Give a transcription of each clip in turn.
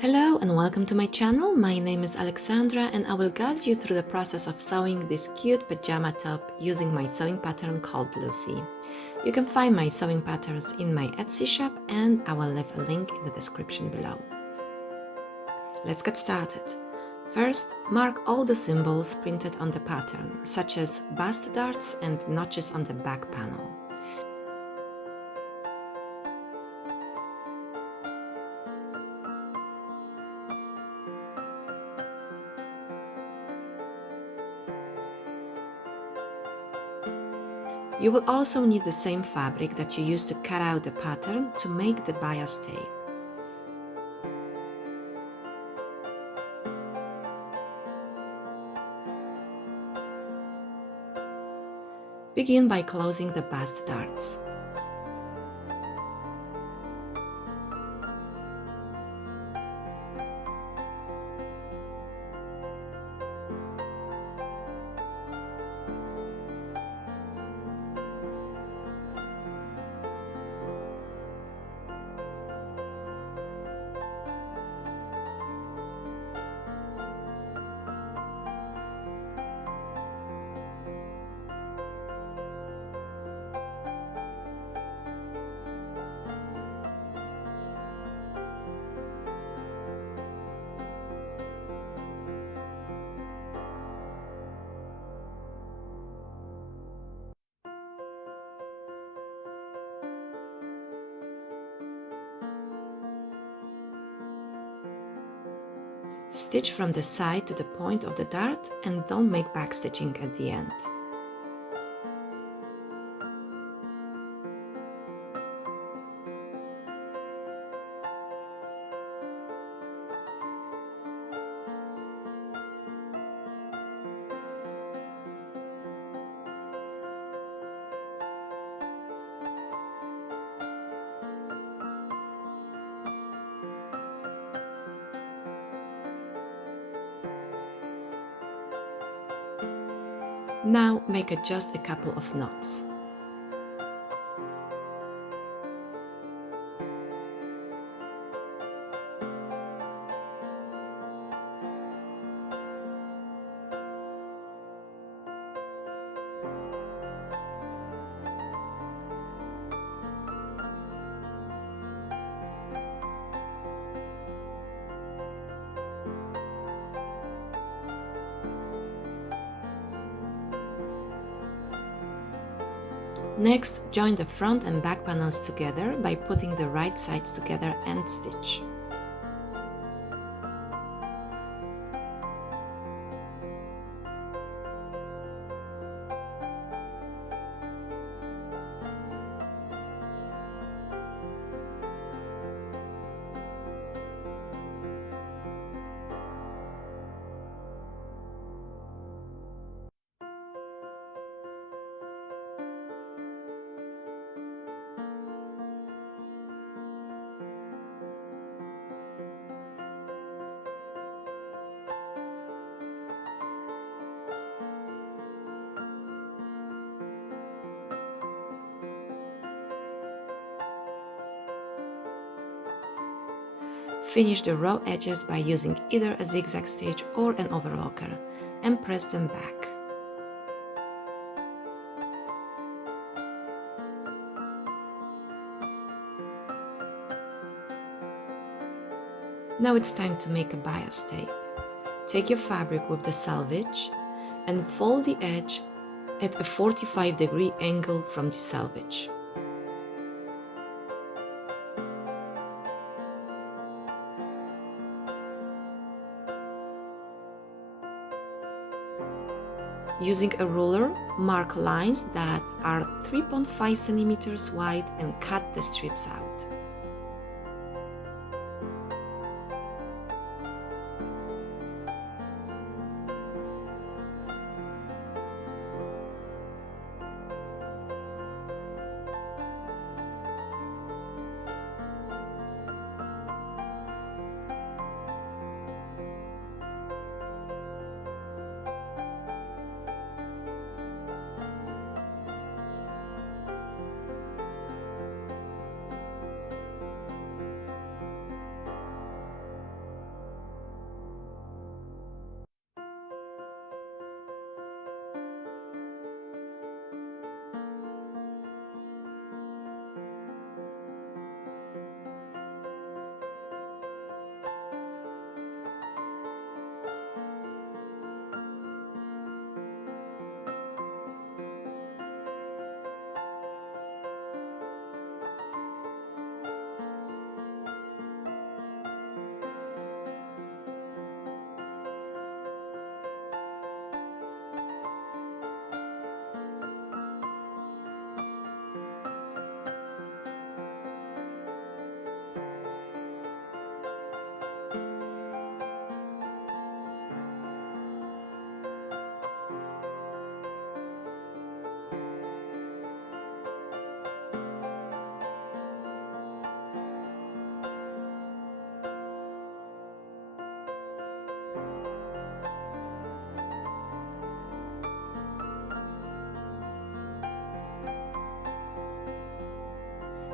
Hello and welcome to my channel. My name is Aleksandra and I will guide you through the process of sewing this cute pajama top using my sewing pattern called Lucy. You can find my sewing patterns in my Etsy shop and I will leave a link in the description below. Let's get started. First, mark all the symbols printed on the pattern, such as bust darts and notches on the back panel. You will also need the same fabric that you used to cut out the pattern to make the bias tape. Begin by closing the bust darts. Stitch from the side to the point of the dart and don't make backstitching at the end. Now make just a couple of knots. Next, join the front and back panels together by putting the right sides together and stitch. Finish the raw edges by using either a zigzag stitch or an overlocker and press them back. Now it's time to make a bias tape. Take your fabric with the selvage and fold the edge at a 45-degree angle from the selvage. Using a ruler, mark lines that are 3.5 centimeters wide and cut the strips out.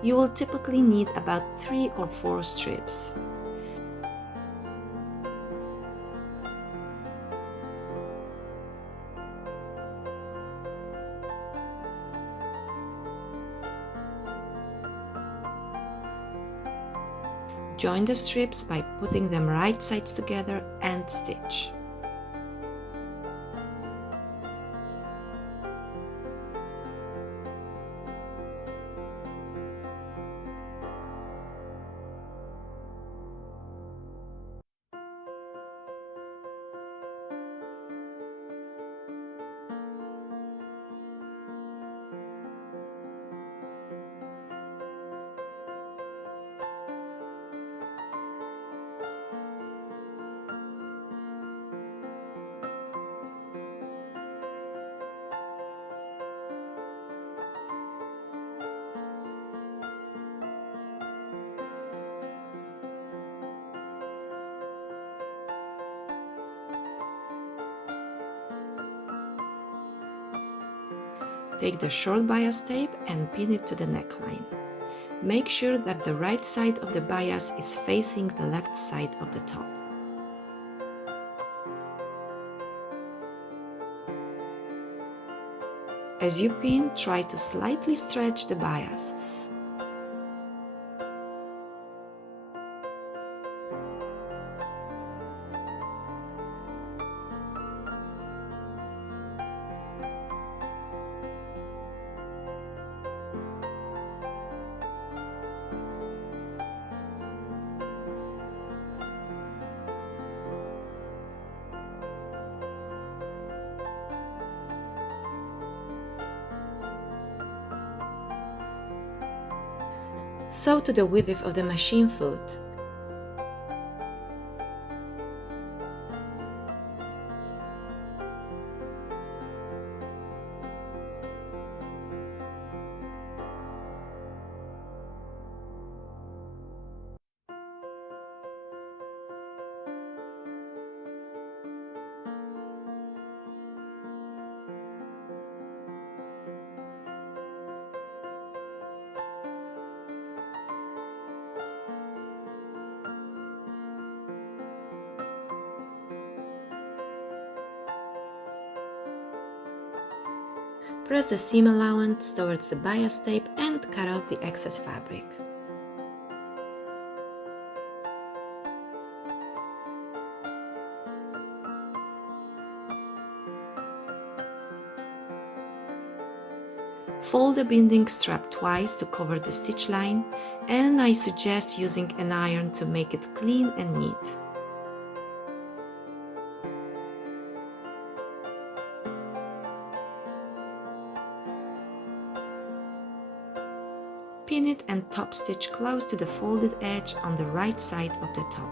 You will typically need about 3 or 4 strips. Join the strips by putting them right sides together and stitch. Take the short bias tape and pin it to the neckline. Make sure that the right side of the bias is facing the left side of the top. As you pin, try to slightly stretch the bias. Sew to the width of the machine foot. Press the seam allowance towards the bias tape and cut off the excess fabric. Fold the binding strap twice to cover the stitch line, and I suggest using an iron to make it clean and neat. Pin it and top stitch close to the folded edge on the right side of the top.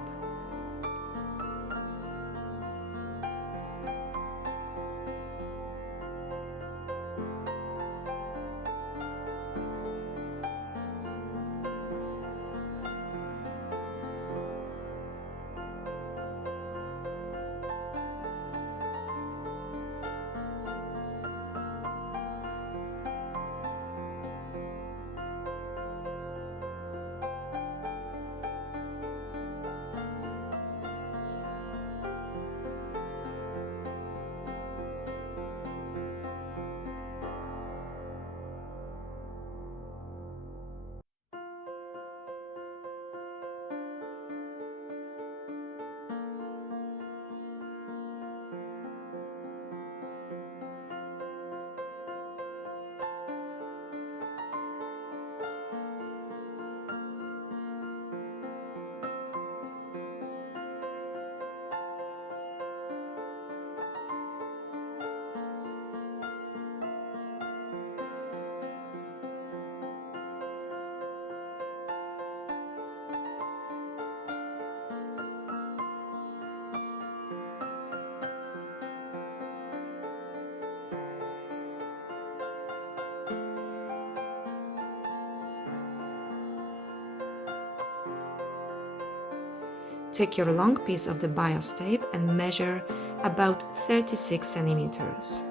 Take your long piece of the bias tape and measure about 36 centimeters.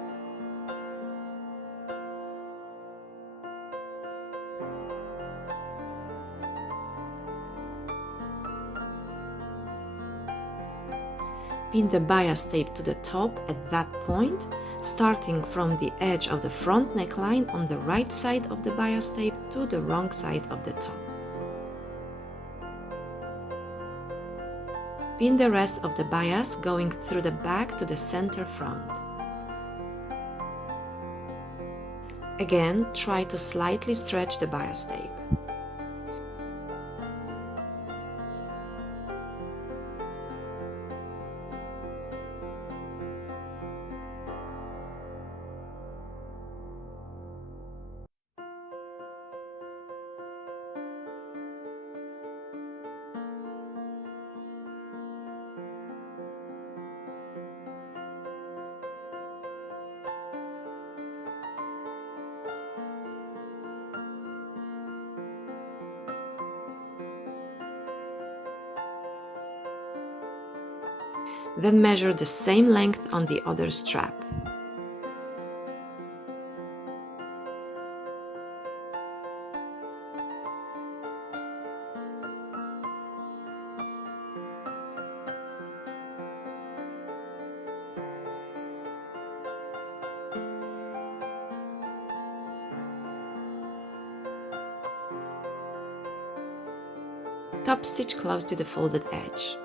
Pin the bias tape to the top at that point, starting from the edge of the front neckline on the right side of the bias tape to the wrong side of the top. Pin the rest of the bias going through the back to the center front. Again, try to slightly stretch the bias tape. Then measure the same length on the other strap. Top stitch close to the folded edge.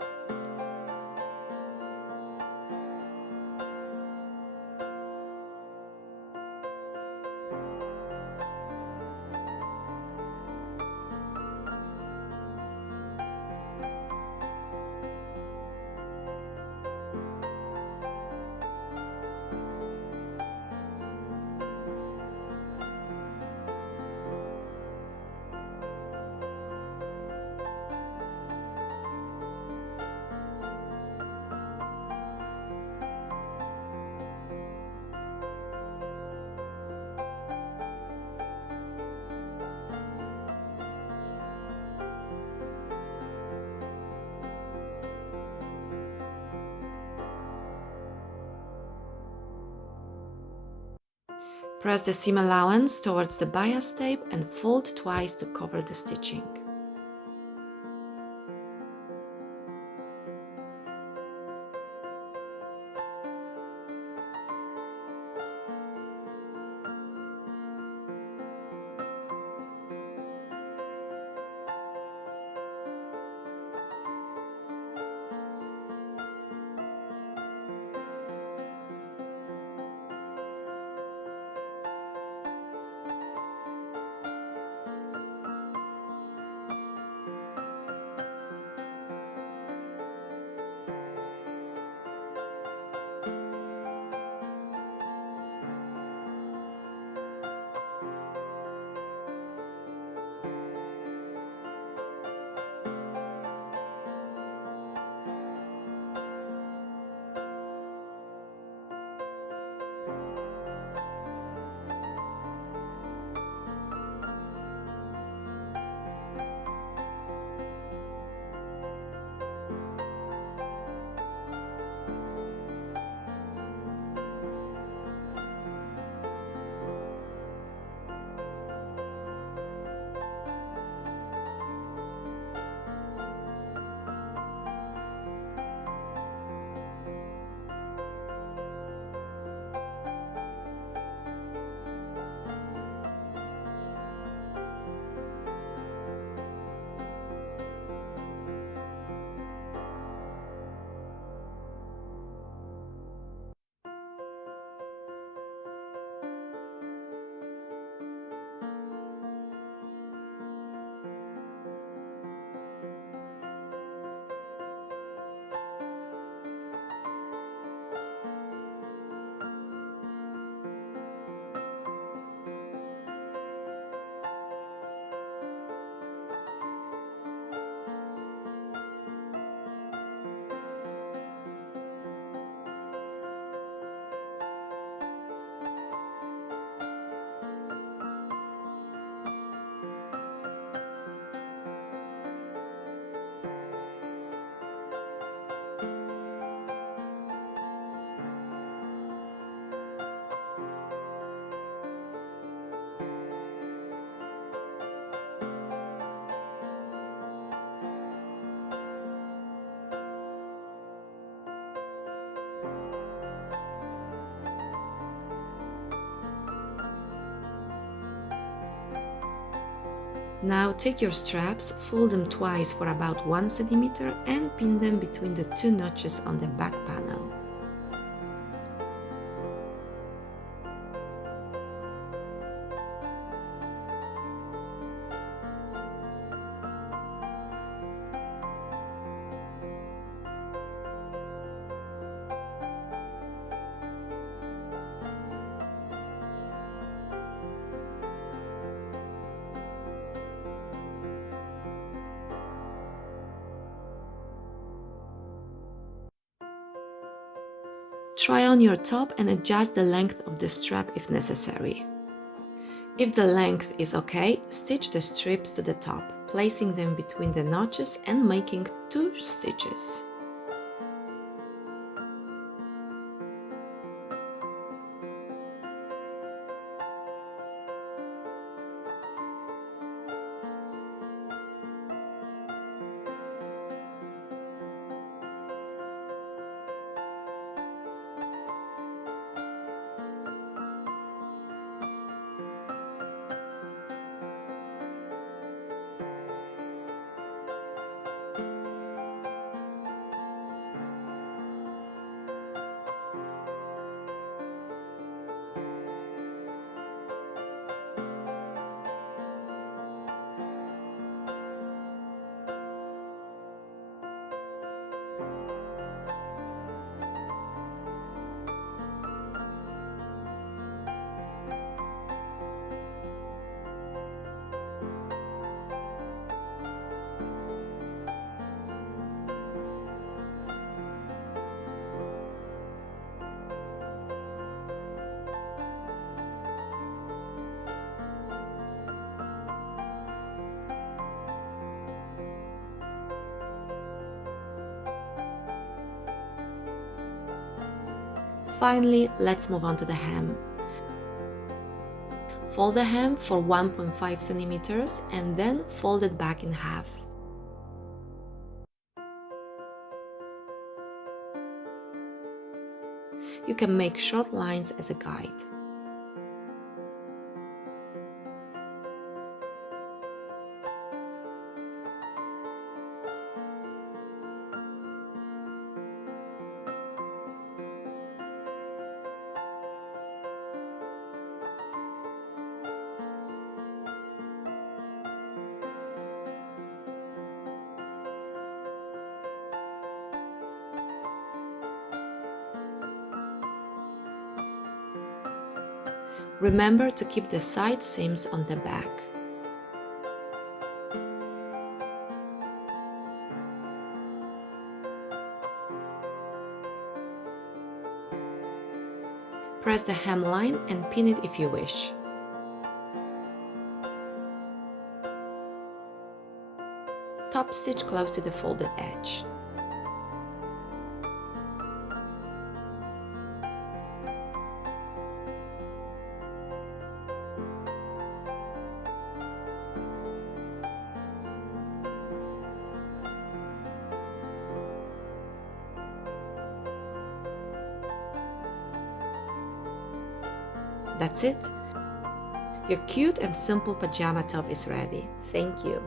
Press the seam allowance towards the bias tape and fold twice to cover the stitching. Now take your straps, fold them twice for about 1 cm and pin them between the 2 notches on the back panel. Try on your top and adjust the length of the strap if necessary. If the length is okay, stitch the strips to the top, placing them between the notches and making 2 stitches. Finally, let's move on to the hem. Fold the hem for 1.5 cm and then fold it back in half. You can make short lines as a guide. Remember to keep the side seams on the back. Press the hemline and pin it if you wish. Top stitch close to the folded edge. That's it. Your cute and simple pajama top is ready. Thank you.